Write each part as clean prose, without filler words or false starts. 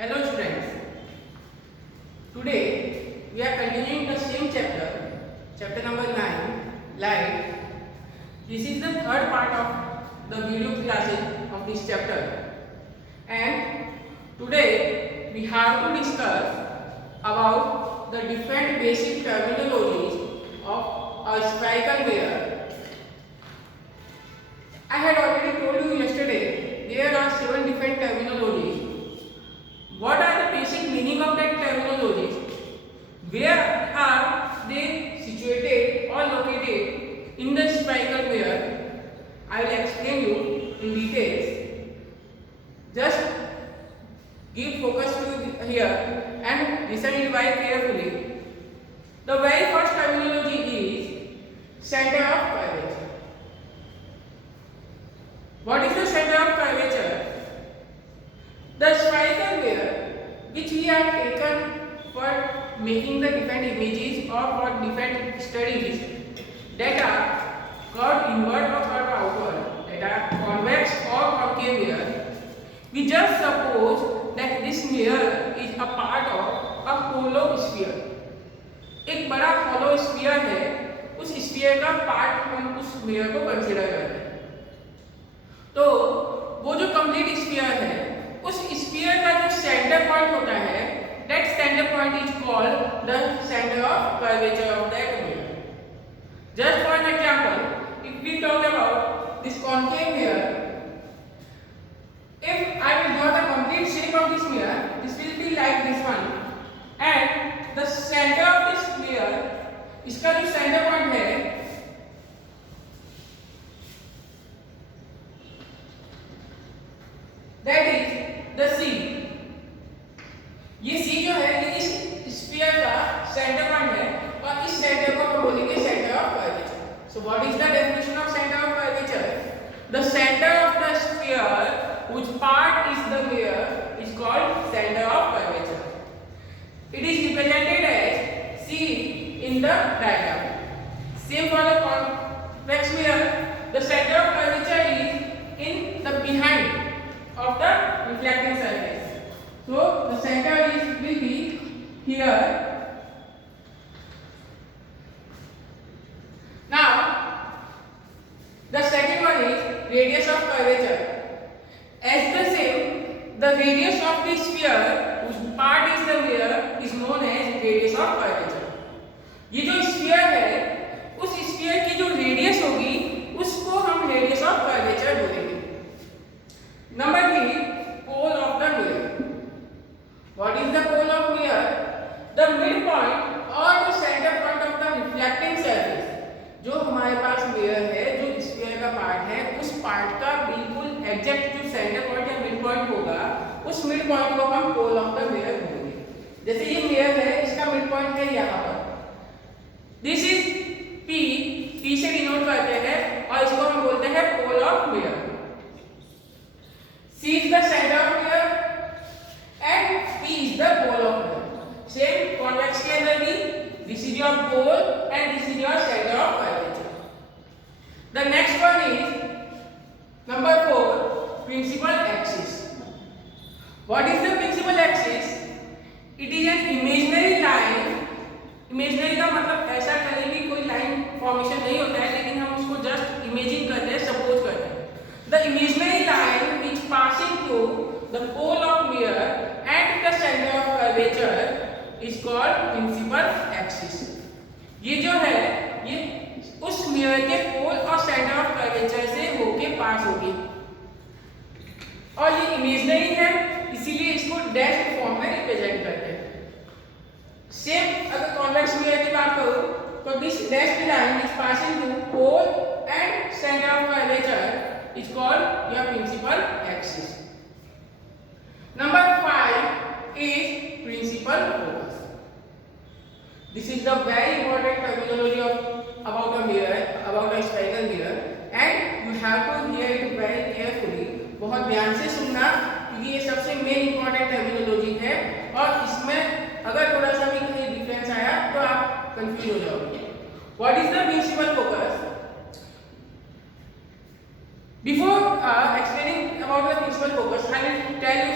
Hello students, today we are continuing the same chapter number 9, light. This is the third part of the video classes of this chapter, and today we have to discuss about the different basic terminologies of a spherical mirror. I had already told you yesterday there are 7 different terminologies. What are the basic meaning of that terminologies? Where are they situated or located in the spherical mirror? I will explain you in details. Just give focus to here and listen it very carefully. The very first terminology is center of curvature. What is the center of curvature? The spherical mirror which we have taken for making the different images or for different studies that are curved inward or curved outward, that are convex or concave mirror, we just suppose that this mirror is a part of a hollow sphere. एक बड़ा hollow sphere है, उस sphere का part हम उस mirror को consider करते हैं. तो वो जो complete sphere है, उस स्फीयर का जो सेंटर पॉइंट होता है, that centre point is called the centre of curvature of that mirror. Just for an example, if we talk about this concave mirror, if I will draw the complete shape of this mirror, this will be like this one, and the center of this mirror, इसका जो centre point है, that is the C. ये C जो है ये इस स्फीयर का centre point है और इस सेंटर को हम बोलेंगे centre of curvature. So what is the definition of center of curvature? The center of the sphere whose part is the mirror is called center of curvature. It is represented as C in the diagram. Same for the convex mirror. The center of curvature is in the behind of the reflecting surface. So the center will be here. Now the second one is radius of curvature. As the same, the radius of the sphere whose part is the mirror is known as radius of curvature. ये जो sphere है, उस sphere की जो radius होगी उसको हम radius of curvature बोलेंगे. Number 3, pole of the mirror. What is the pole of mirror? The midpoint or the center point of the reflecting surface. जो हमारे पास mirror है, जो sphere का part है, उस part का बिल्कुल exact जो center point या midpoint होगा, उस midpoint को हम pole of the mirror बोलेंगे. जैसे ये mirror है, इसका midpoint है यहाँ पर. This is P से denote करते हैं और इसको हम बोलते हैं pole of mirror. C is the center of mirror and P is the pole of mirror. Same convex के अंदर भी this is your pole and this is your center of curvature. The next one is number 4, principal axis. What is the principal axis? It is an imaginary line. Imaginary का मतलब ऐसा कहीं भी कोई line formation नहीं होता है, लेकिन हम उसको just imagine करते हैं, suppose करते हैं. The imaginary line which passing through the pole of mirror and the center of curvature is called principal axis. ये जो है ये उस mirror के pole और center of curvature से होके पास होगी और ये imaginary है, इसीलिए इसको dashed form में represent करते हैं. Same अगर convex mirror की बात करूँ तो this dashed line is passing through pole and center of curvature is called your principal axis. Number 5 is principal focus. This is the very important terminology about a mirror, about a spherical mirror, and you have to hear it very carefully. बहुत ध्यान से सुनना क्योंकि ये सबसे main important terminology है और इसमें अगर थोड़ा सा भी कहीं डिफरेंस आया तो आप कंफ्यूज हो जाओगे. What is the principal focus? Before explaining about the principal focus, I will tell you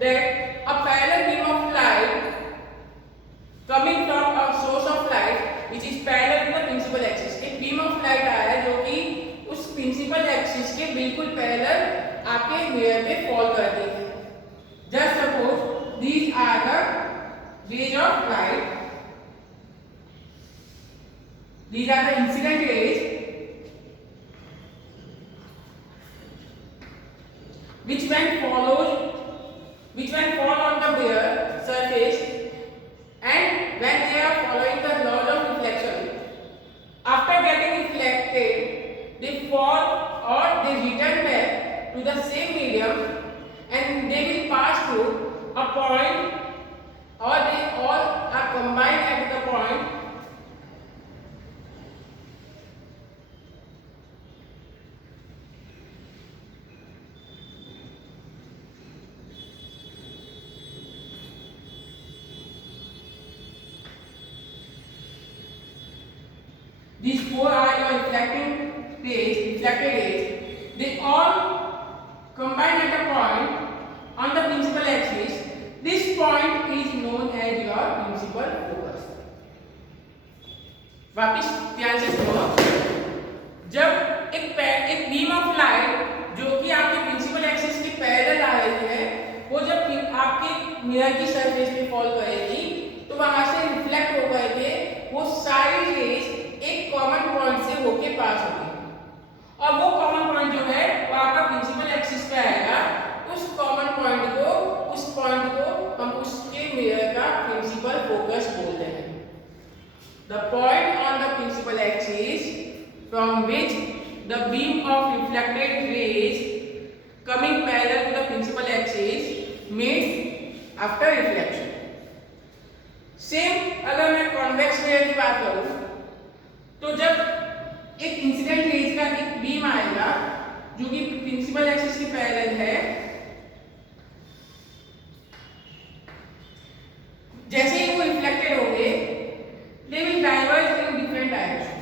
that a parallel beam of light coming from a source of light which is parallel to the principal axis. एक beam of light आया है जो कि उस principal axis के बिल्कुल parallel आपके mirror पे fall करती है. Just suppose these are the rays of light. These are the incident rays which when fall on the bare surface and when they are following the laws of reflection, after getting reflected, they fall or they return back to the same medium and they will pass through a point or they all are combined at the point these four are your reflected rays. They all combine at a point on the principal axis. This point is known as your principal focus. वापिस ध्यान से सुनो. जब एक beam of light जो कि आपके principal axis के पैरेलल आ रही है, वो जब आपके मिरर की सरफेस पे फॉल करेगी तो वहां से रिफ्लेक्ट होकर के वो सारी रेज एक कॉमन पॉइंट से होके पास होगी और वो कॉमन पॉइंट जो है वो आपका प्रिंसिपल एक्सिस पे आएगा. उस कॉमन पॉइंट को हम उसके मिरर का प्रिंसिपल फोकस बोलते हैं. The point on the principal axis from which the beam of reflected rays coming parallel to the principal axis meets after reflection. Same अगर मैं कॉन्वेक्स मिरर की बात करूं तो जब एक इंसिडेंट रेज का एक बीम आएगा जो कि प्रिंसिपल एक्सिस के पैरेलल है, जैसे ही वो रिफ्लेक्टेड होंगे they will diverge in different direction.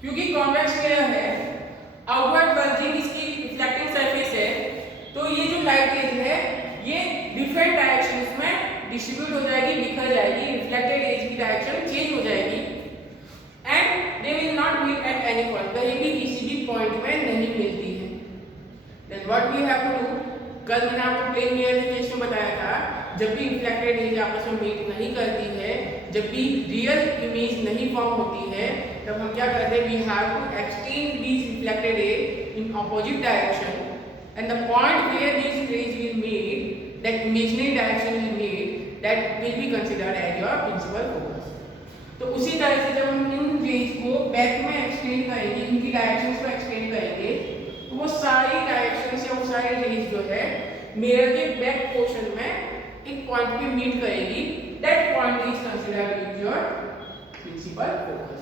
क्योंकि कॉन्वेक्स मिरर है, आउटवर्ड वर्जिंग इसकी रिफ्लेक्टिंग सरफेस है, तो ये जो लाइट रेज है ये डिफरेंट डायरेक्शंस में डिस्ट्रीब्यूट हो जाएगी, बिखर जाएगी. रिफ्लेक्टेड रेज की डायरेक्शन चेंज हो जाएगी and they will not meet at any point. कहीं भी किसी भी पॉइंट में नहीं मिलती है. Then what we have to do, कल मैंने आपको प्लेन मिरर के केस में बताया था, जब भी रिफ्लेक्टेड रेज आपस में मीट नहीं करती है, जब भी रियल इमेज नहीं फॉर्म होती है, तब हम क्या करते हैं, we have to exchange these reflected rays in opposite direction and the point where these rays will meet, that imaginary direction will meet, that will be considered as your principal focus. तो उसी तरह से जब हम इन rays को back में extend करेंगे, इनकी डायरेक्शंस को एक्सटेंड करेंगे, तो वो सारी डायरेक्शंस या वो सारी रेज जो है मिरर के बैक पोर्शन में एक पॉइंट पे मीट करेगी. That point is considered as your principal focus.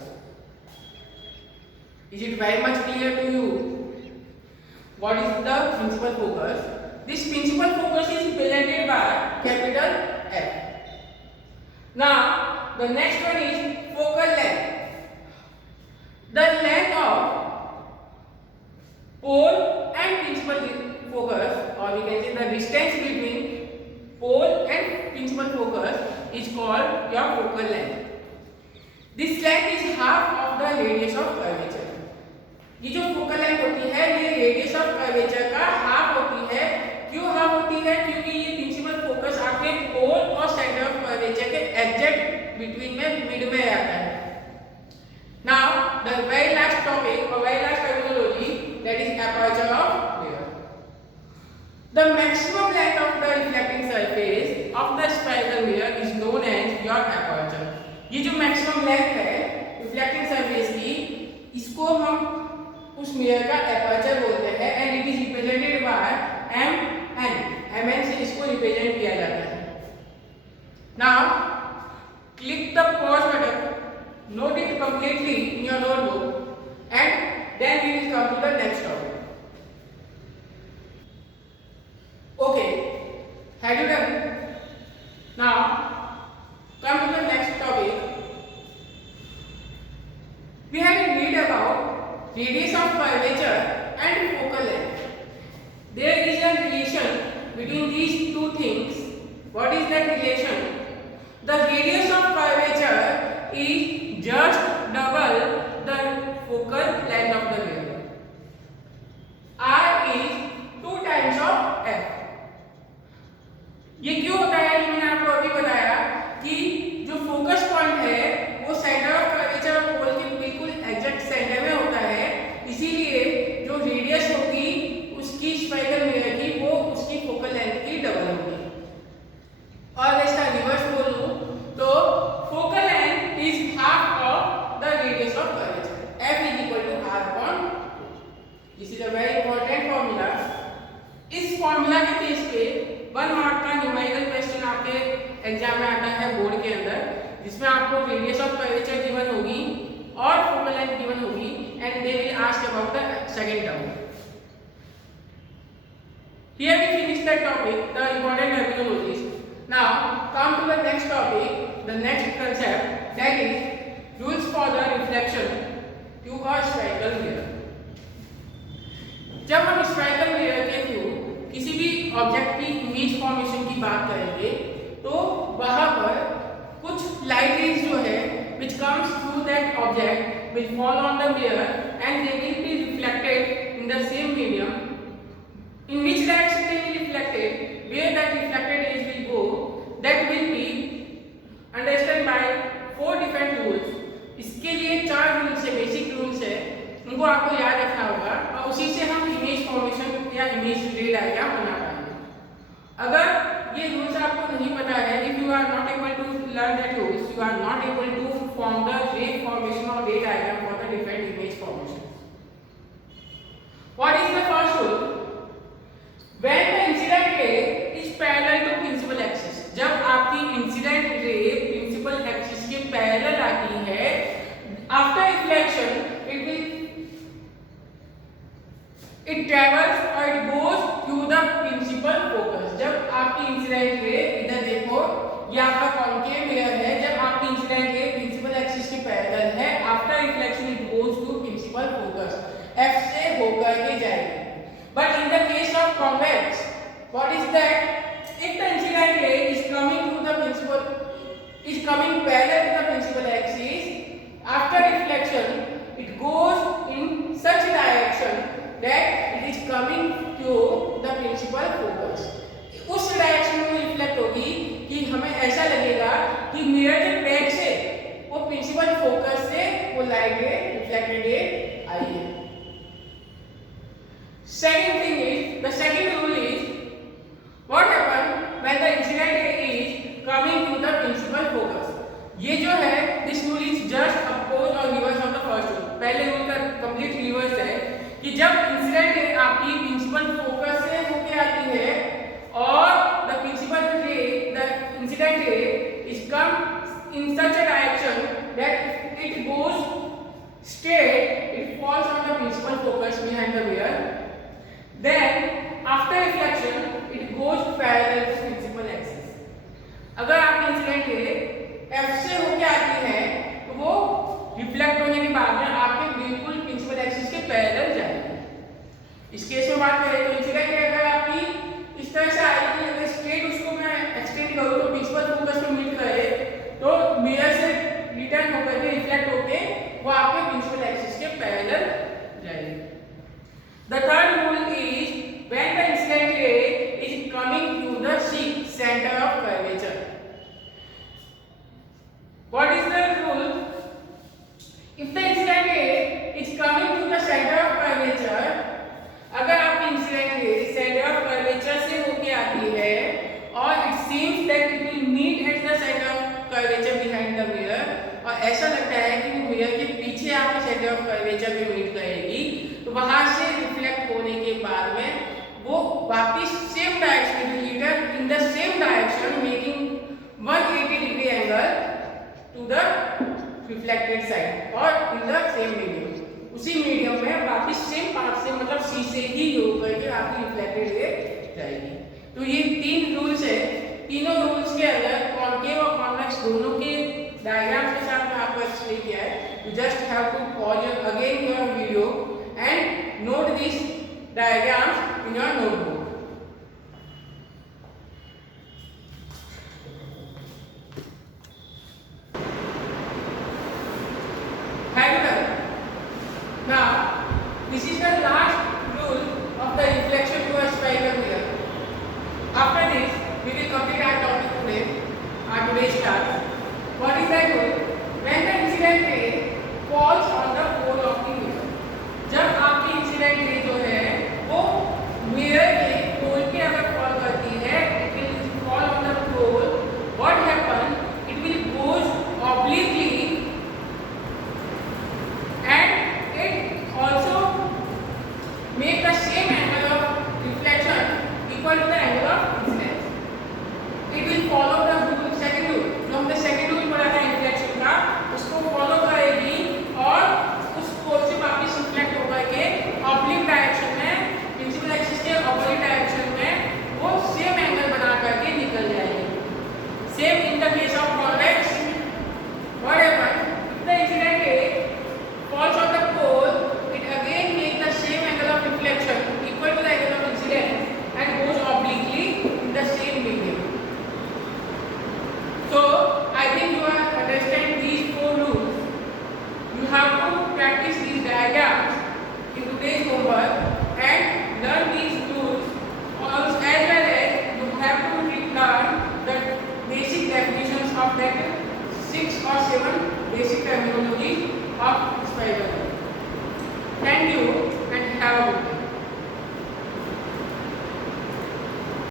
Is it very much clear to you? What is the principal focus? This principal focus is represented by capital F. Now, the next one is focal length. The length of pole and principal focus, or we can say the distance between pole and principal focus is called your focal length. This length is half of the radius of curvature. ये जो focal length होती है ये radius of curvature का हाफ होती है. क्यों हाफ होती है? क्योंकि ये प्रिंसिपल फोकस आपके पोल और सेंटर ऑफ कर्वेचर के एग्जैक्ट बिटवीन में मिड में आता है. Now the very last topic और very last terminology, that is aperture of mirror. The maximum length of the reflecting surface of the spherical mirror is known as your aperture. ये जो maximum length है reflecting surface की, इसको हम उस mirror का aperture बोलते हैं and it is represented by mn से इसको रिप्रेजेंट किया जाता है. Now click the pause button, note it completely in your notebook and then we will come to the next topic. Okay, have you done? Now relation, the radius of curvature is just double the focal length of the mirror. R is 2 times of f. ये क्यों होता है? मैंने आपको अभी बताया कि जो फोकस पॉइंट है वो सेंटर ऑफ कर्वेचर ऑफ पोल के बिल्कुल एग्जैक्ट सेंटर में होता है, इसीलिए जो रेडियस होगी उसकी स्फेरिकल मिरर की वो उसकी फोकल लेंथ की डबल होगी। और इसका रिवर्स बोलूं तो focal length is half of the radius of curvature, f is equal to r upon 2. This is a very important formula. इस फॉर्मूला के बेस पे 1 मार्क का न्यूमेरिकल क्वेश्चन आपके एग्जाम में आता है बोर्ड के अंदर, जिसमें आपको रेडियस ऑफ कर्वेचर गिवन होगी और फोकल लेंथ गिवन होगी and they will ask about the second term. Here we finish that topic, the important terminologies. Now come to the next topic, the next concept, that is rules for the reflection to a spherical mirror. जब हम spherical mirror के थ्रू किसी भी ऑब्जेक्ट की image formation की बात करेंगे तो वहां पर कुछ लाइट रेज जो है which comes through that object will fall on the mirror and they will be reflected in the same medium. In which direction they will be reflected, where that reflected rays will go, that will be understood by 4 different rules. इसके लिए 4 रूल्स है, basic rules है, उनको आपको याद रखना होगा और उसी से हम इमेज फॉर्मेशन या इमेज रे डायग्राम बना पाएंगे। अगर ये रूल्स आपको नहीं पता है, if you are not able to learn that rules, you are not able to form the ray formation or ray diagram for the different image formation. What is the first rule? When the incident ray is parallel to principal axis, जब आपकी incident ray principal axis के पैरेलल आती है, after reflection it travels or it goes to the principal focus. जब आपकी incident रे, इधर देखो ये आपका कॉन्केव मिरर है, जब आपकी इंसिडेंट रे प्रिंसिपल एक्सिस के पैरेलल है, after reflection it goes to principal focus, f से होकर के जाएगी। But in the case of convex, what is that? If the incident ray is coming parallel to the principal axis, after reflection, it goes in such direction that it is coming to the principal focus. उस डायरेक्शन में रिफ्लेक्ट होगी कि हमें ऐसा लगेगा कि मिरर के बैक से वो प्रिंसिपल फोकस से वो लाइट रे रिफ्लेक्टेड रे आई है। Second thing is, the second rule is, what happens when the incident ray is coming to the principal focus? ये जो है, this rule is just opposite or reverse of the first rule. पहले रूल का complete reverse है कि जब incident ray आपकी principal focus से होके आती है और the incident ray is come in such a direction that it goes straight, it falls on the principal focus behind the mirror. Then after reflection it goes parallel to principal axis. अगर आपकी incident रे f से होके आती है तो वो रिफ्लेक्ट होने के बाद में आपके बिल्कुल प्रिंसिपल एक्सिस के पैरेलल जाएगी। इस केस में बात करें तो इंसिडेंट रे अगर आपकी इस तरह से आएगी, अगर स्ट्रेट उसको मैं एक्सटेंड करूं तो प्रिंसिपल फोकस को मीट करे तो मिरर से रिटर्न होकर के रिफ्लेक्ट होके वो आपके प्रिंसिपल एक्सिस के पैरेलल जाएगी। The third rule is, when the incident ray is coming to the center of curvature. What is the rule? If the incident ray is coming to the center of curvature, अगर आपकी incident रे centre of curvature से होके आती है और it seems that it will meet at the centre of curvature behind the mirror, और ऐसा लगता है कि वो मिरर के पीछे आपके सेंटर ऑफ कर्वेचर में मीट करेगी, तो वहां से रिफ्लेक्ट होने के बाद में वो वापस same direction return in the same direction making 180 degree angle to the reflected side और इन द सेम मीडियम, उसी मीडियम में वापस सेम पार्ट से मतलब सी से ही होकर के आपकी रिफ्लेक्टेड रे जाएगी। तो ये 3 रूल्स है, तीनों रूल्स के अंदर कॉन्केव और कॉन्वेक्स दोनों के डायग्राम के साथ मैं आपको एक्सप्लेन किया है। You just have to pause again your video and note these diagrams in your notebook. we will complete our topic today, our today's class. What is that goal? When the incident ray falls on the pole of